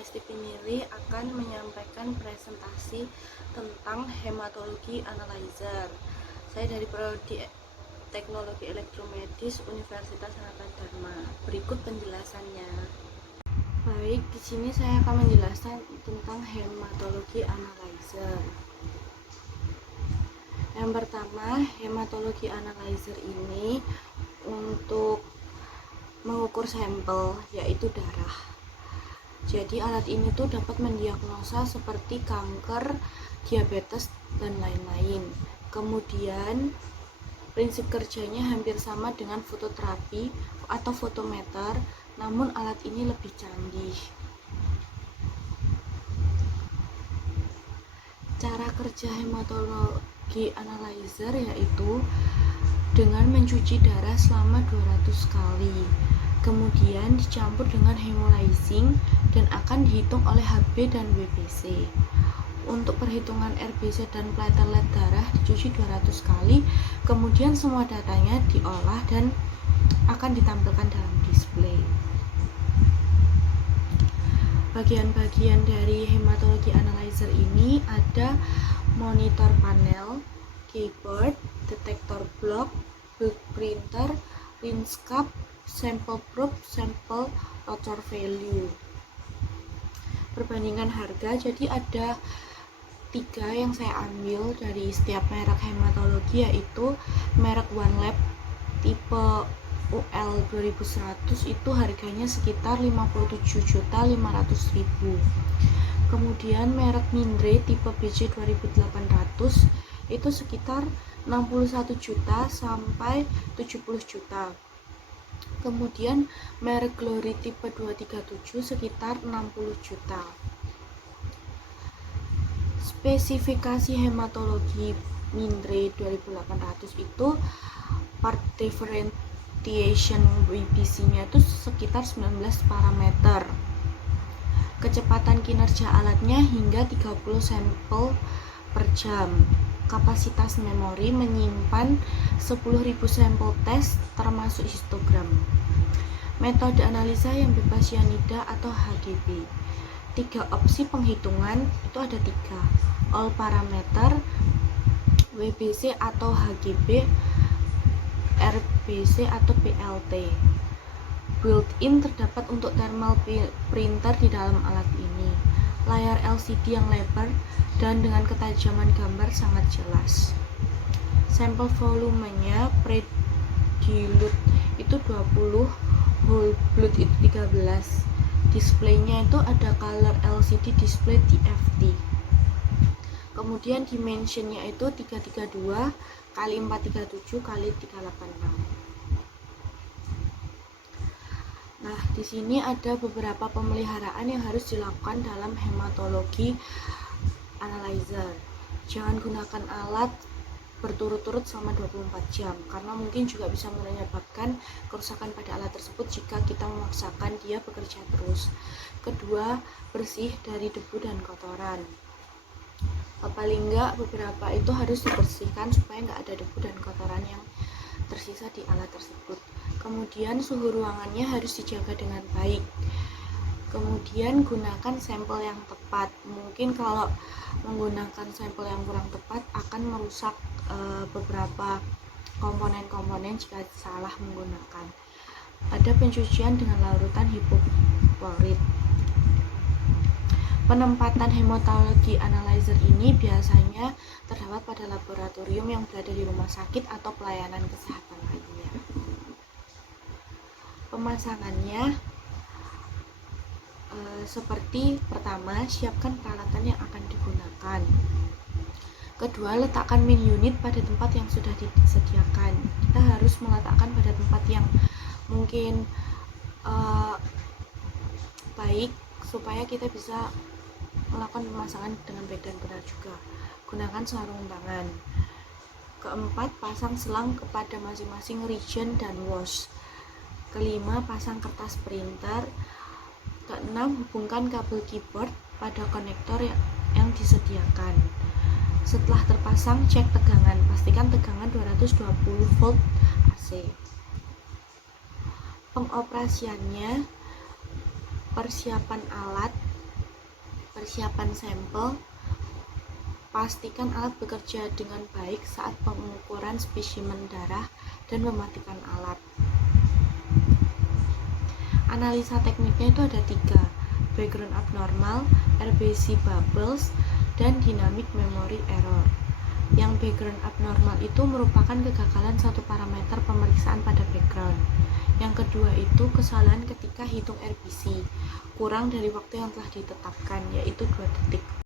Resti Pinili akan menyampaikan presentasi tentang hematologi analyzer. Saya dari Prodi Teknologi Elektromedis Universitas Sanata Dharma. Berikut penjelasannya. Baik, di sini saya akan menjelaskan tentang hematologi analyzer. Yang pertama, hematologi analyzer ini untuk mengukur sampel, yaitu darah. Jadi alat ini tuh dapat mendiagnosa seperti kanker, diabetes, dan lain-lain. Kemudian prinsip kerjanya hampir sama dengan fototerapi atau fotometer, namun alat ini lebih canggih. Cara kerja hematologi analyzer yaitu dengan mencuci darah selama 200 kali. Kemudian dicampur dengan hemolyzing dan akan dihitung oleh HB dan WBC. Untuk perhitungan RBC dan platelet darah dicuci 200 kali, kemudian semua datanya diolah dan akan ditampilkan dalam display. Bagian-bagian dari hematologi analyzer ini ada monitor panel, keyboard, detektor block, bulk printer, rinse cup, sample probe, sample rotor value. Perbandingan harga, jadi ada 3 yang saya ambil dari setiap merek hematologi, yaitu merek OneLab tipe UL 2100 itu harganya sekitar 57.500.000. Kemudian merek Mindray tipe BJ 2800 itu sekitar 61 juta sampai 70 juta. Kemudian merek Glory tipe 237 sekitar 60 juta. Spesifikasi hematologi Mindray 2800 itu part differentiation WBC-nya itu sekitar 19 parameter. Kecepatan kinerja alatnya hingga 30 sampel per jam. Kapasitas memori menyimpan 10.000 sampel tes termasuk histogram. Metode analisa yang bebas cyanida atau HGB. 3 opsi penghitungan itu ada 3. All parameter, WBC atau HGB, RBC atau PLT. Built-in terdapat untuk thermal printer di dalam alat ini. Layar LCD yang lebar dan dengan ketajaman gambar sangat jelas. Sampel volumenya pre-dilute itu 20, whole blood itu 13. Displaynya itu ada color LCD display TFT. Kemudian dimensionnya itu 332 kali 437 kali 386. Nah, di sini ada beberapa pemeliharaan yang harus dilakukan dalam hematologi analyzer. Jangan gunakan alat berturut-turut selama 24 jam karena mungkin juga bisa menyebabkan kerusakan pada alat tersebut jika kita memaksakan dia bekerja terus. Kedua, bersih dari debu dan kotoran. Paling enggak beberapa itu harus dibersihkan supaya enggak ada debu dan kotoran yang tersisa di alat tersebut. Kemudian suhu ruangannya harus dijaga dengan baik. Kemudian gunakan sampel yang tepat. Mungkin kalau menggunakan sampel yang kurang tepat akan merusak beberapa komponen-komponen jika salah menggunakan. Ada pencucian dengan larutan hipoklorit. Penempatan hematologi analyzer ini biasanya terdapat pada laboratorium yang berada di rumah sakit atau pelayanan kesehatan lainnya. Pemasangannya seperti pertama, siapkan peralatan yang akan digunakan. Kedua, letakkan main unit pada tempat yang sudah disediakan. Kita harus meletakkan pada tempat yang mungkin baik supaya kita bisa melakukan pemasangan dengan baik dan benar juga. Gunakan sarung tangan. Keempat, pasang selang kepada masing-masing region dan wash. Kelima, pasang kertas printer. Keenam, hubungkan kabel keyboard pada konektor yang disediakan. Setelah terpasang, cek tegangan. Pastikan tegangan 220 volt AC. Pengoperasiannya, persiapan alat, Persiapan sampel. Pastikan alat bekerja dengan baik saat pengukuran spesimen darah dan mematikan alat. Analisa tekniknya itu ada 3, background abnormal, RBC bubbles, dan dynamic memory error. Yang background abnormal itu merupakan kegagalan satu parameter pemeriksaan pada background. Yang kedua itu kesalahan ketika hitung RBC, kurang dari waktu yang telah ditetapkan, yaitu 2 detik.